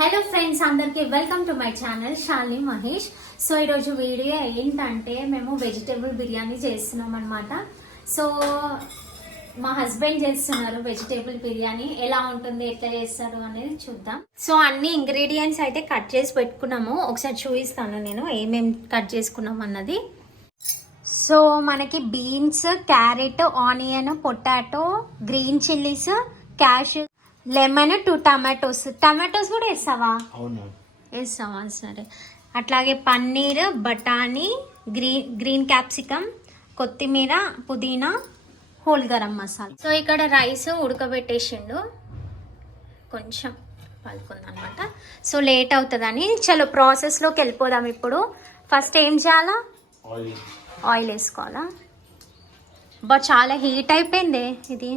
Hello friends, అందరికి welcome to my channel Shalini Mahesh. సో ఈరోజు వీడియో ఏంటంటే మేము వెజిటేబుల్ బిర్యానీ చేస్తున్నాం అనమాట. సో మా హస్బెండ్ చేస్తున్నారు వెజిటేబుల్ బిర్యానీ. ఎలా ఉంటుంది, ఎట్లా చేస్తారు అనేది చూద్దాం. సో అన్ని ఇంగ్రీడియంట్స్ అయితే కట్ చేసి పెట్టుకున్నాము. ఒకసారి చూపిస్తాను నేను ఏమేమి కట్ చేసుకున్నాం అన్నది. సో మనకి beans, carrot, onion, potato, green chillies, cash, lemon, 2 టమాటోస్ కూడా వేస్తావా? వేస్తావా? సరే. అట్లాగే పన్నీర్, బఠానీ, గ్రీన్ క్యాప్సికమ్, కొత్తిమీర, పుదీనా, హోల్ గరం మసాలా. సో ఇక్కడ రైస్ ఉడకబెట్టేసిండు, కొంచెం పలుకుందనమాట. సో లేట్ అవుతుందని చలో ప్రాసెస్లోకి వెళ్ళిపోదాం. ఇప్పుడు ఫస్ట్ ఏం చేయాలా? ఆయిల్ వేసుకోవాలా? చాలా హీట్ అయిపోయింది ఇది.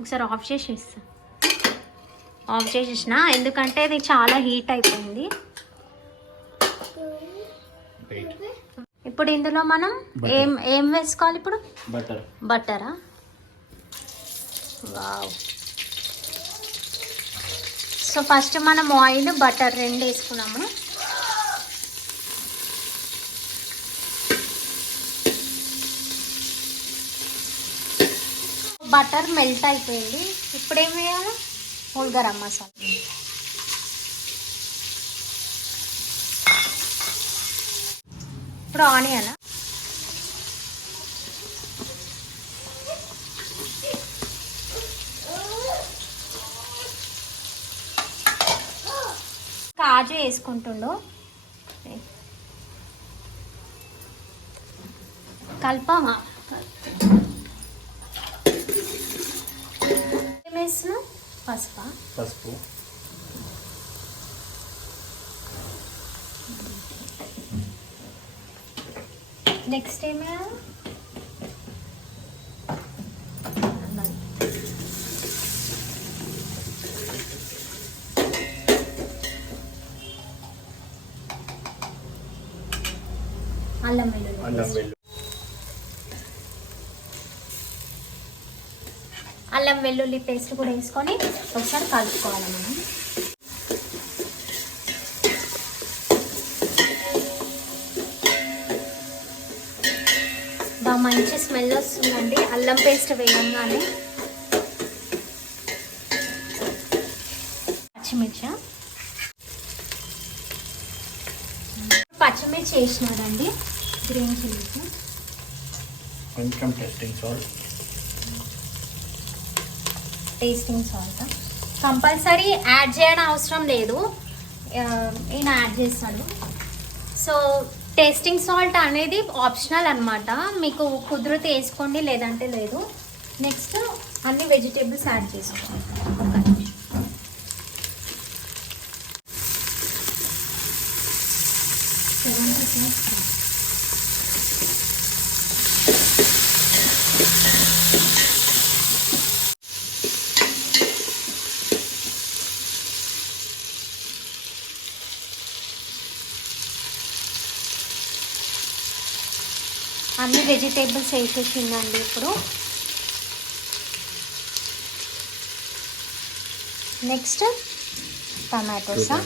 ఒకసారి ఆఫ్ చేసేసిన ఎందుకంటే ఇది చాలా హీట్ అయిపోయింది. ఇప్పుడు ఇందులో మనం ఏం వేసుకోవాలి? ఇప్పుడు బటరా? వావ్. సో ఫస్ట్ మనం ఆయిల్, బటర్ రెండు వేసుకున్నాము. బటర్ మెల్ట్ అయిపోయింది. ఇప్పుడు ఏం వేయాలి? హోల్ గరం మసాలా. ఇప్పుడు ఆనియన్, కాజు వేసుకుంటుండు. కల్పమా పసుపు. నెక్స్ట్ ఏమైనా అల్లం వెల్లుల్లి పేస్ట్ కూడా వేసుకొని ఒకసారి కలుపుకోవాలి మనం. బాగా మంచి స్మెల్ వస్తుందండి అల్లం పేస్ట్ వేయంగానే. పచ్చిమిర్చి వేసినారండి, గ్రీన్ చిల్లీస్, కొంచెం టేస్టింగ్ సాల్ట్ కంపల్సరీ యాడ్ చేయడం అవసరం లేదు, ఈయన యాడ్ చేస్తాడు. సో టేస్టింగ్ సాల్ట్ అనేది ఆప్షనల్ అనమాట, మీకు కుదిరితే వేసుకోండి లేదంటే లేదు. నెక్స్ట్ అన్ని వెజిటేబుల్స్ యాడ్ చేసుకోండి. అన్ని వెజిటేబుల్స్ వేసేసిందండి. ఇప్పుడు నెక్స్ట్ టమాటోసా?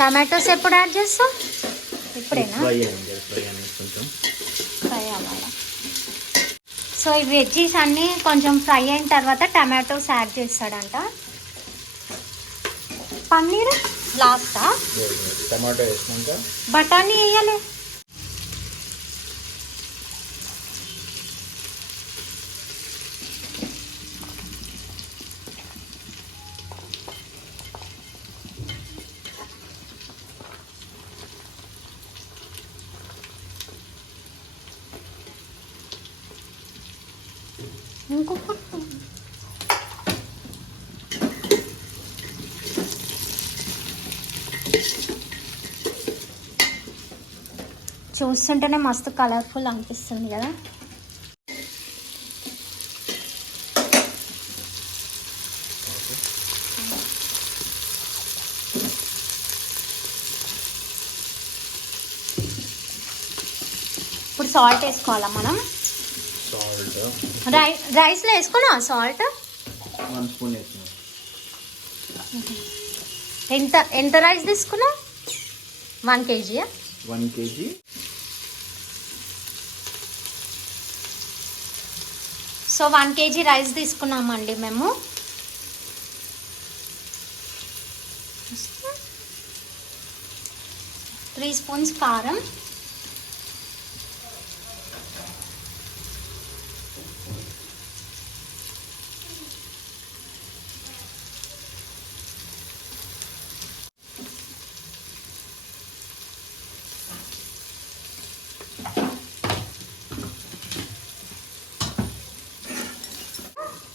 టమాటోస్ ఎప్పుడు యాడ్ చేస్తాం? ఇప్పుడేనా? ఫ్రై అవ్వాలా? సో ఈ వెజ్జీస్ అన్నీ కొంచెం ఫ్రై అయిన తర్వాత టమాటోస్ యాడ్ చేస్తాడంట. పన్నీర్ లాస్టా? టమాటో వేసినాక బఠానీ వేయాలి. ఇంకొక చూస్తుంటేనే మస్తు కలర్ఫుల్ అనిపిస్తుంది కదా. ఇప్పుడు సాల్ట్ వేసుకోవాలా మనం? సాల్ట్ రైస్లో వేసుకున్నా సాల్ట్ 1 స్పూన్ వేసిన. ఎంత రైస్ తీసుకున్నా? 1 kg. 1 kg. సో 1 kg రైస్ తీసుకున్నామండి మేము. 3 స్పూన్స్ కారం,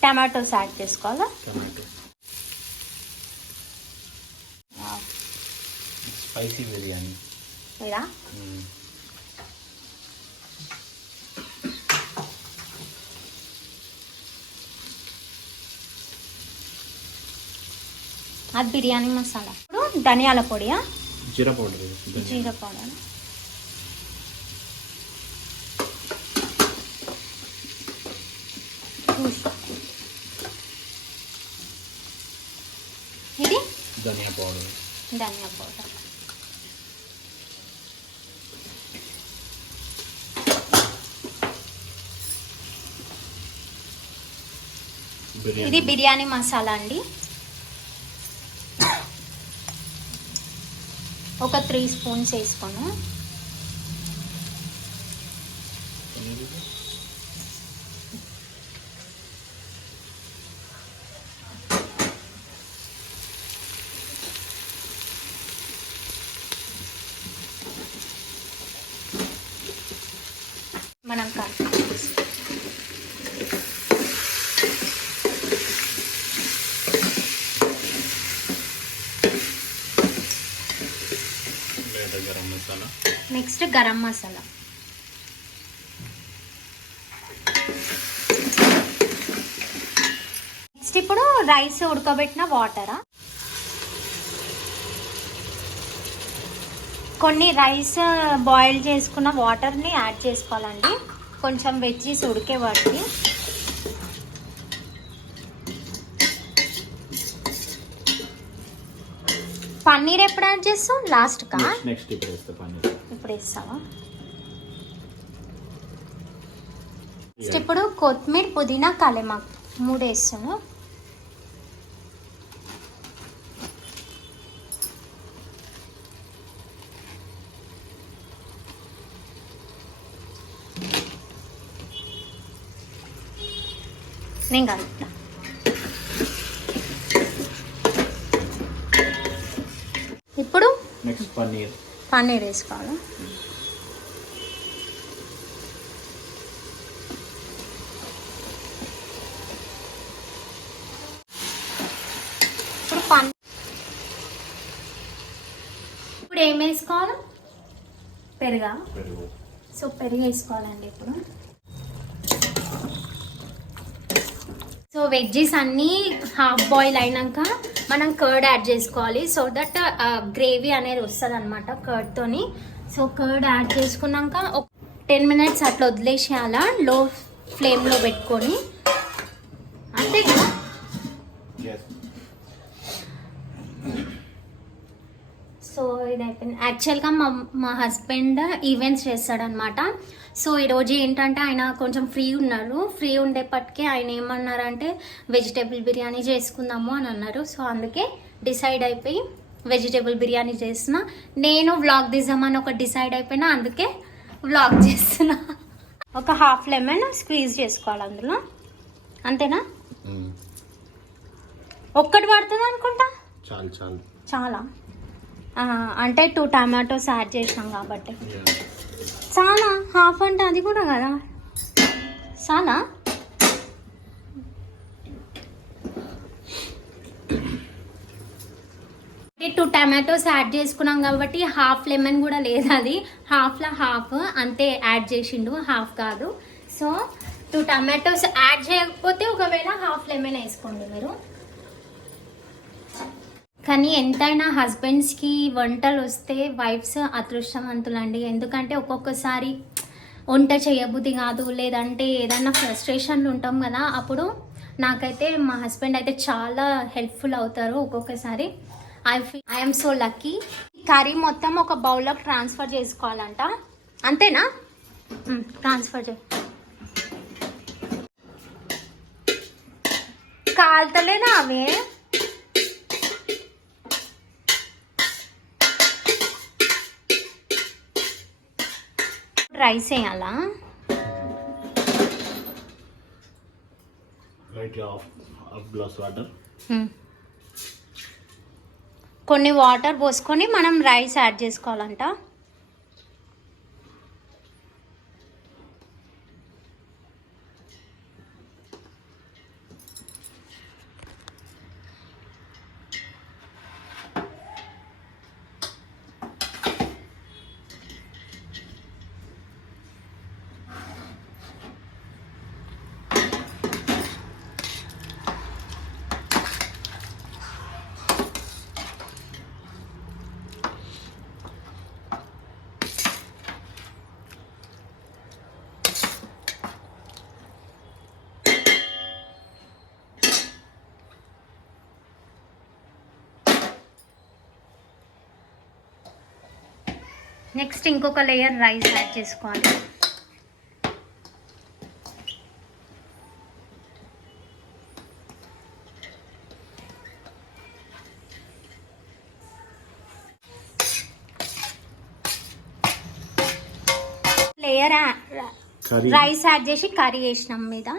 టమాటోస్ యాడ్ చేసుకోవాలా? టమాటో స్పైసీ బిర్యానీ ఇలా అది బిర్యానీ మసాలా. ఇప్పుడు ధనియాల పొడియా? జీరా పౌడర్. జీరా పౌడర్. ఇది ధనియా పౌడర్. ధనియా పౌడర్. ఇది బిర్యానీ మసాలా అండి. ఒక 3 స్పూన్స్ వేసుకోను. మనం గరం మసాలా. నెక్స్ట్ గరం మసాలా. నెక్స్ట్ ఇప్పుడు రైస్ ఉడకబెట్టిన వాటరా, కొన్ని రైస్ బాయిల్ చేసుకున్న వాటర్ని యాడ్ చేసుకోవాలండి. కొంచెం వెజ్జీస్ ఉడికే వాటికి. పన్నీర్ ఎప్పుడు యాడ్ చేస్తాం? లాస్ట్కా? నెక్స్ట్ ఇప్పుడు వేస్తా పన్నీర్. ఇప్పుడు వేస్తావా? నెక్స్ట్ ఇప్పుడు కొత్తిమీర, పుదీనా, కలెమాకు 3 వేస్తాను. నేను కలుపుతా. ఇప్పుడు నెక్స్ట్ పన్నీర్ వేసుకోవాలి. ఇప్పుడు ఏం వేసుకోవాలి? పెరుగా? సో పెరుగు వేసుకోవాలండి ఇప్పుడు. సో వెజ్జీస్ అన్నీ హాఫ్ బాయిల్ అయినాక మనం కర్డ్ యాడ్ చేసుకోవాలి. సో దట్ గ్రేవీ అనేది వస్తుంది అనమాట కర్డ్తోని. సో కర్డ్ యాడ్ చేసుకున్నాక ఒక 10 minutes అట్లా వదిలేసేయాల లో ఫ్లేమ్లో పెట్టుకొని. అంతే కదా? సో ఇది అయిపోయింది. యాక్చువల్గా మా హస్బెండ్ ఈవెంట్స్ చేస్తాడనమాట. సో ఈరోజు ఏంటంటే ఆయన కొంచెం ఫ్రీ ఉన్నారు. ఫ్రీ ఉండేపటికే ఆయన ఏమన్నారంటే వెజిటేబుల్ బిర్యానీ చేసుకుందాము అని అన్నారు. సో అందుకే డిసైడ్ అయిపోయి వెజిటేబుల్ బిర్యానీ చేస్తున్నా. నేను వ్లాగ్ తీద్దామని ఒక డిసైడ్ అయిపోయినా, అందుకే వ్లాగ్ చేస్తున్నా. ఒక హాఫ్ లెమన్ స్క్వీజ్ చేసుకోవాలి అందులో, అంతేనా? ఒక్కటి పడుతుంది అనుకుంటా. చాలు చాలు. చాలా అంటే 2 టమాటోస్ యాడ్ చేసినాం కాబట్టి చాలా. హాఫ్ అంటే అది కూడా కదా, చాలా. టూ టమాటోస్ యాడ్ చేసుకున్నాం కాబట్టి హాఫ్ లెమన్ కూడా లేదు, అది హాఫ్లో హాఫ్ అంతే యాడ్ చేసిండు, హాఫ్ కాదు. సో 2 టమాటోస్ యాడ్ చేయకపోతే ఒకవేళ హాఫ్ లెమన్ వేసుకోండి మీరు. కానీ ఎంతైనా హస్బెండ్స్కి వంటలు వస్తే వైఫ్స్ అదృష్టవంతులండి. ఎందుకంటే ఒక్కొక్కసారి వంట చేయబుద్ధి కాదు, లేదంటే ఏదన్నా ఫ్రస్ట్రేషన్లు ఉంటాం కదా, అప్పుడు నాకైతే మా హస్బెండ్ అయితే చాలా హెల్ప్ఫుల్ అవుతారు ఒక్కొక్కసారి. I'm so lucky. కర్రీ మొత్తం ఒక బౌల్లోకి ట్రాన్స్ఫర్ చేసుకోవాలంట, అంతేనా? ట్రాన్స్ఫర్ చే కాలుతలేదా అవే? రైస్ వేయాలా? హాఫ్ గ్లాస్ వాటర్, కొన్ని వాటర్ పోసుకొని మనం రైస్ యాడ్ చేసుకోవాలంట. నెక్స్ట్ ఇంకొక లేయర్ రైస్ యాడ్ చేసుకోవాలి. లేయర్ రైస్ యాడ్ చేసి కర్రీ వేసినాం మీద.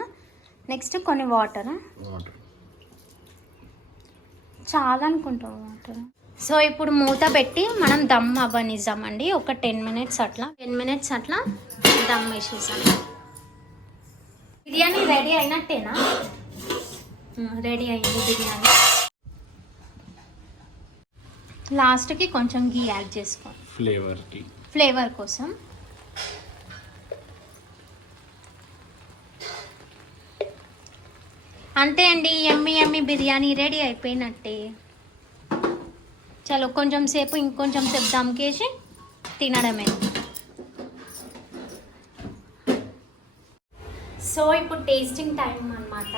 నెక్స్ట్ కొన్ని వాటర్, చాలా అనుకుంటాం వాటర్. సో ఇప్పుడు మూత పెట్టి మనం దమ్ అవ్వనిద్దామండి. ఒక 10 మినిట్స్ అట్లా దమ్ వేసేసాం. బిర్యానీ రెడీ అయినట్టేనా? రెడీ అయింది బిర్యానీ. లాస్ట్కి కొంచెం గీ యాడ్ చేసుకోండి ఫ్లేవర్ కోసం. అంతే అండి, యమ్మీ బిర్యానీ రెడీ అయిపోయినట్టే. చలో ఇంకొంచెం సేపు దమ్కేసి తినడమే. సో ఇప్పుడు టేస్టింగ్ టైం అన్నమాట.